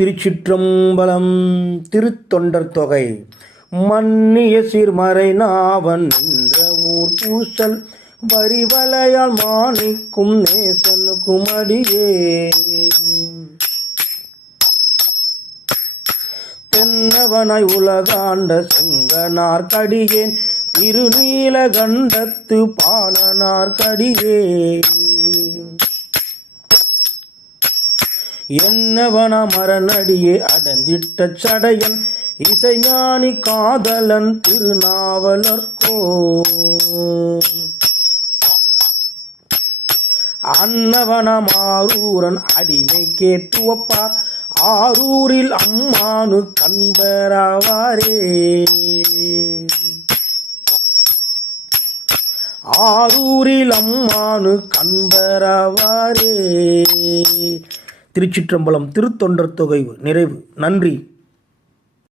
திருச்சிற்றம்பலம். திருத்தொண்டர் தொகை. மன்னிய சீர்மறை நாவன் நின்ற ஊர் பூசல் வரிவலையால் மாணிக்கும் நேசனுக்கும் அடியே தென்னவனாய் உலகாண்ட செங்கனார் கடியேன் திருநீலகண்டத்து பாணனார் கடியே என்னவன மரணடியே அடந்திட்ட சடையன் இசைஞானி காதலன் திருநாவலர்கோ அன்னவனம் ஆரூரன் அடிமை கேட்டுவப்பார் ஆரூரில் அம்மானு கண்பராவாரே ஆரூரில் அம்மானு கண்பராவாரே. திருச்சிற்றம்பலம். திருத்தொண்டர் தொகை நிறைவு. நன்றி.